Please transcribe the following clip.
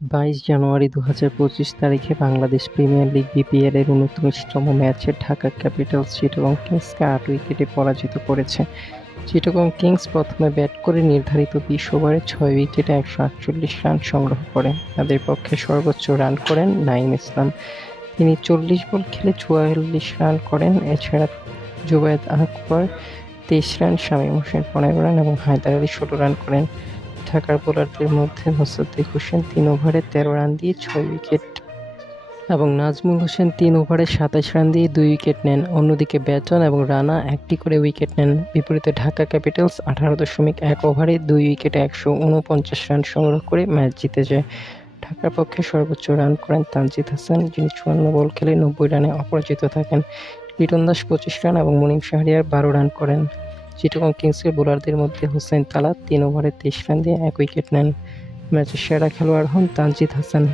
২২ জানুয়ারি ২০২৫ তারিখে Bangladesh premier league বিপিএল-এর ৩৯তম ম্যাচে Dhaka Capitals Chittagong কিংসকে ৮ উইকেটে পরাজিত করেছে। চিটাগং কিংস প্রথমে ব্যাট করে নির্ধারিত ২০ ওভারে ৬ উইকেটে ১৪৮ রান সংগ্রহ করে। তাদের পক্ষে সর্বোচ্চ রান করেন নাঈম ইসলাম। তিনি ৪০ বল খেলে ৪৪ রান করেন। এছাড়া জুবায়েদ আকবর ২৩ রান, শামীম হোসেন ১৫ রান এবং হায়দার আলী ১৬ রান করেন। ঢাকার বোলারদের মধ্যে মোসাদ্দেক হোসেন ৩ ওভারে ১৩ রান দিয়ে ৬ উইকেট এবং নাজমুল হোসেন ৩ ওভারে ২৭ রান দিয়ে ২ উইকেট নেন। অন্যদিকে ব্যাটন এবং রানা একটি করে উইকেট নেন। বিপরীতে ঢাকা ক্যাপিটালস ১৮.১ ওভারে ২ উইকেটে ১৪৯ রান সংগ্রহ করে ম্যাচ জিতে যায়। ঢাকার পক্ষে সর্বোচ্চ রান করেন তানজিদ হাসান, যিনি ৫৪ বল খেলে ৯০ রানে অপরাজিত থাকেন। লিটন দাস ২৫ রান এবং মুনীম শাহরিয়ার ১২ রান করেন। চিটাগং কিংসের বোলারদের মধ্যে হোসেন তালা ৩ ওভারে ২৩ রান দিয়ে ১ উইকেট নেন। ম্যাচের সেরা খেলোয়াড় হন তানজিদ হাসান।